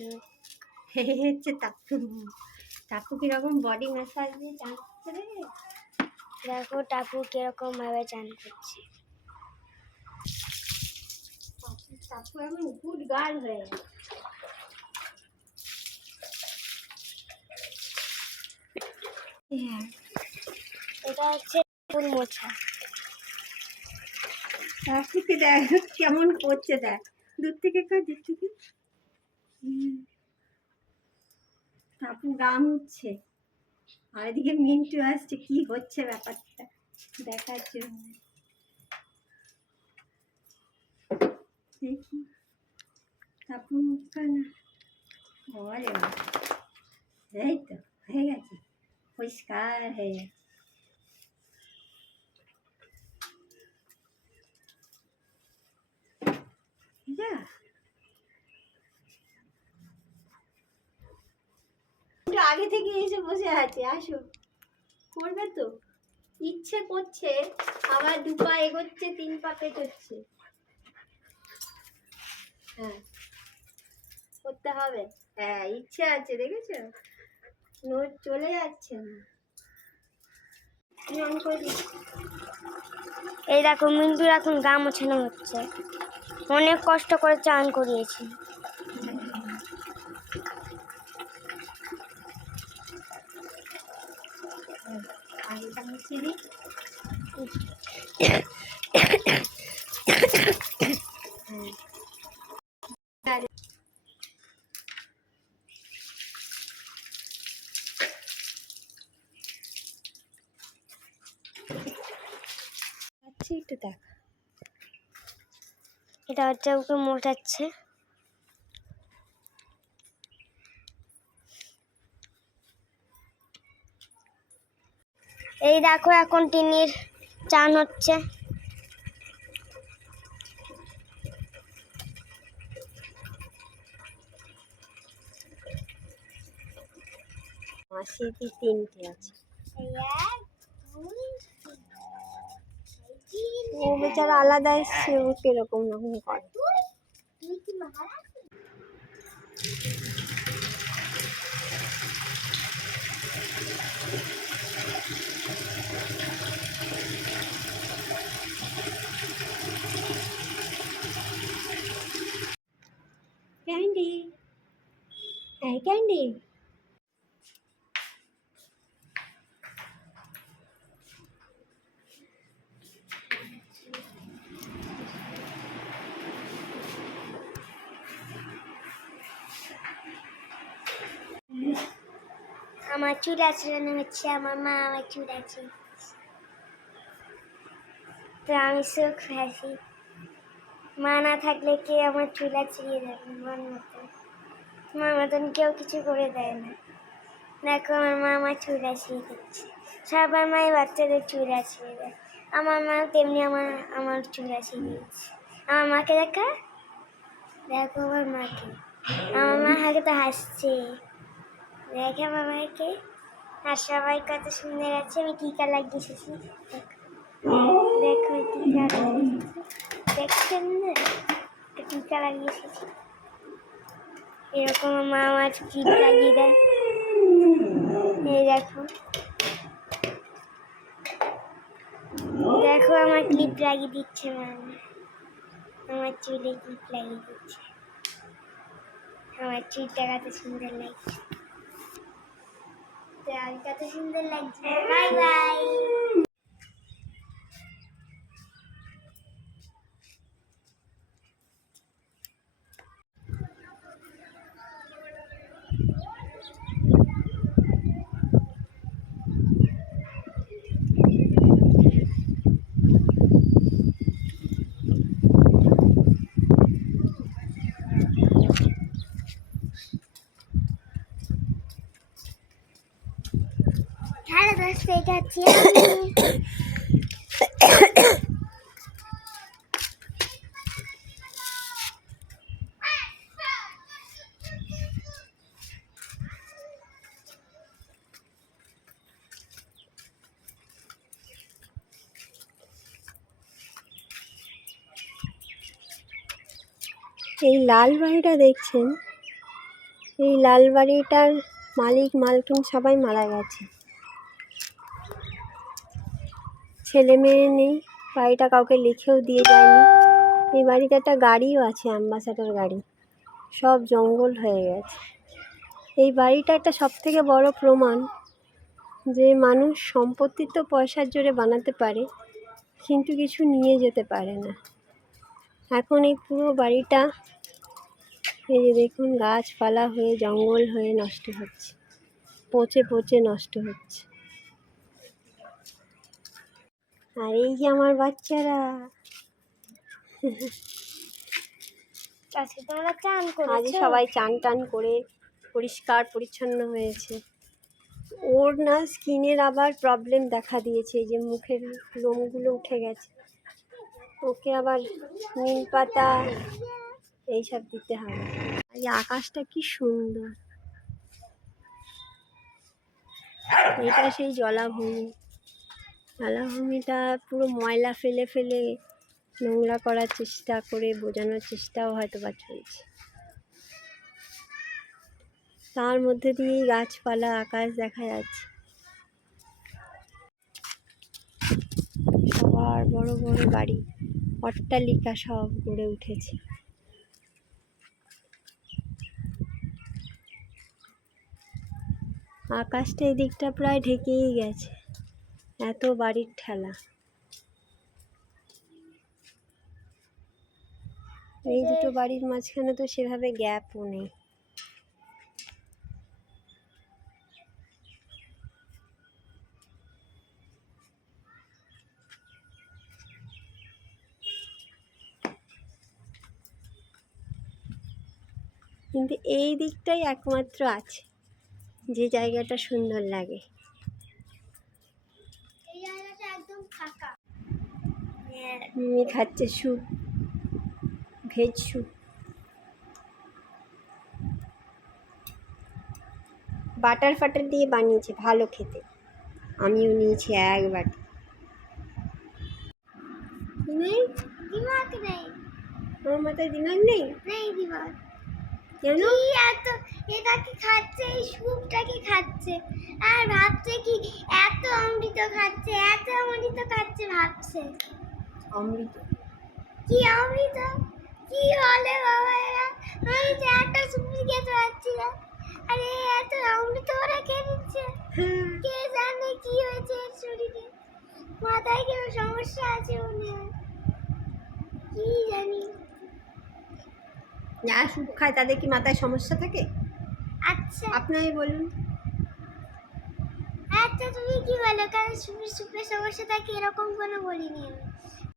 মুখ। হচ্ছে টাকু। টাকু কিরকম বডি ম্যাসাজ দিয়ে চান করছে রে। দেখো টাকু কিরকম ভাবে চান করছে। টাকু এখন গুড গার্ল হয়ে গেছে। এটা হচ্ছে ফুল মোছা। টাকুকে দেখ কেমন করছে, দেখ দূর থেকে কর, দূর থেকে। টাকু গা মুছছে আর এদিকে মিন্টু আসছে, কি হচ্ছে ব্যাপারটা দেখার জন্য। দেখি টাকু মুখটা না, ওরে এই তো হয়ে গেছে, পরিষ্কার হয়ে গেছে। আগে থেকে এসে বসে আছে, আসো করবে তো, ইচ্ছে করছে, আবার 2 পা এগোচ্ছে, 3 পা পেটোচ্ছে। হ্যাঁ করতে হবে, হ্যাঁ ইচ্ছে আছে, দেখেছো নোট চলে যাচ্ছে না। এই দেখো মিন্টুর এখন গা মোছানো হচ্ছে, অনেক কষ্ট করে চান করিয়েছি। আগেটা মুছে দিই। একটু দেখ, এটা হচ্ছে ওকে মোছাচ্ছে। এই দেখো এখন টিনির চান হচ্ছে। মাসে 3টে আছে। ও বেচারা আলাদা এসছে, ও কিরকম রকম করে। ক্যান্ডি, হ্যাঁ ক্যান্ডি, আমার চুল আঁচড়ানো হচ্ছে, আমার মা আমার চুল আছে, তো আমি সুখ হাসি। মা না থাকলে কে আমার চুল আঁচড়িয়ে দেবে, মার মতন কেউ কিছু করে দেয় না। দেখো আমার মা আমার চুল আঁচড়িয়ে দিচ্ছে, সবার মাই বাচ্চাদের চুল আঁচড়িয়ে দেয়, আমার মা তেমনি আমার চুল আঁচড়িয়ে দিচ্ছে। আমার মাকে দেখো, দেখো আমার মাকে, আমার মা আগে তো হাসছে, দেখে আমার মাকে। আর সবাই কত সুন্দর আছে, আমি টিকা লাগিয়ে এসেছি, দেখো টিকা লাগিয়ে এসেছি, দেখছেন না টিকা লাগিয়ে এসেছি। এরকম মা আমার ক্লিপ লাগিয়ে দেয়, এই দেখো, দেখো আমার ক্লিপ লাগিয়ে দিচ্ছে মা, আমার চুলে ক্লিপ লাগিয়ে দিচ্ছে, আমার চুলটা কত সুন্দর লাগছে, কত সুন্দর লাগছে। Bye bye. হ্যালো দোস্ত, এটা হচ্ছে এই লাল বাড়িটা দেখছেন, এই লাল বাড়িটার মালিক মালকিন সবাই মারা গেছে, ছেলে মেয়ে নেই, বাড়িটা কাউকে লিখেও দিয়ে যায়নি। এই বাড়িতে একটা গাড়িও আছে, অ্যাম্বাসাডার গাড়ি, সব জঙ্গল হয়ে গেছে। এই বাড়িটা একটা সবথেকে বড় প্রমাণ যে মানুষ সম্পত্তি তো পয়সার জোরে বানাতে পারে, কিন্তু কিছু নিয়ে যেতে পারে না। এখন এই পুরো বাড়িটা এই যে দেখুন গাছপালা হয়ে জঙ্গল হয়ে নষ্ট হচ্ছে, পচে পচে নষ্ট হচ্ছে। আর এই যে আমার বাচ্চারা, আজকে তোমরা চান আজ করেছো? সবাই চান টান করে পরিষ্কার পরিচ্ছন্ন হয়েছে। ওর না স্কিনের আবার প্রবলেম দেখা দিয়েছে, এই যে মুখের লোমগুলো উঠে গেছে, ওকে আবার নিম পাতা এইসব দিতে হবে। এই আকাশটা কি সুন্দর, এটা সেই জলাভূমি। জলাভূমিটা পুরো ময়লা ফেলে ফেলে নোংরা করার চেষ্টা করে বোঝানোর চেষ্টাও হয়তো বা চলছে। তার মধ্যে দিয়েই গাছপালা আকাশ দেখা যাচ্ছে, সবার বড় বড় বাড়ি, অট্টালিকা সব গড়ে উঠেছে। আকাশটা এই দিকটা প্রায় ঢেকেই গেছে, এত বাড়ির ঠেলা। এই দুটো বাড়ির মাঝখানে তো সেভাবে গ্যাপও নেই। কিন্তু এই দিকটাই একমাত্র আছে যে জায়গাটা সুন্দর লাগে। এই জায়গাটা একদম ফাঁকা। মিমি খাচ্ছে স্যুপ, ভেজ স্যুপ। বাটার ফাটার দিয়ে বানিয়েছে, ভালো খেতে। আমিও নিয়েছি এক বাটি। নেই দিমাগ নেই, আমার মাথায় দিমাগ নেই। নেই দিমাগ। কেন? কি এত এটাকে খাচ্ছে, এই স্যুপটাকে খাচ্ছে আর ভাবছে কি এত অমৃত খাচ্ছে, এত অমৃত খাচ্ছে ভাবছে। অমৃত? কি অমৃত? কি বলে বাবা এরা? আমি যে একটা স্যুপ খেতে পারছি না, আরে এত অমৃত ওরা খেয়ে নিচ্ছে। কে জানে কি হয়েছে এর শরীরে, মাথায় কোনো সমস্যা আছে মনে হয়, কি জানি। যারা স্যুপ খায় তাদের কি মাথায় সমস্যা থাকে? আচ্ছা আপনাই বলুন। আচ্ছা তুমি কি বলো, কারণ সুপের সমস্যা থাকে এরকম কোনো বলিনি আমি।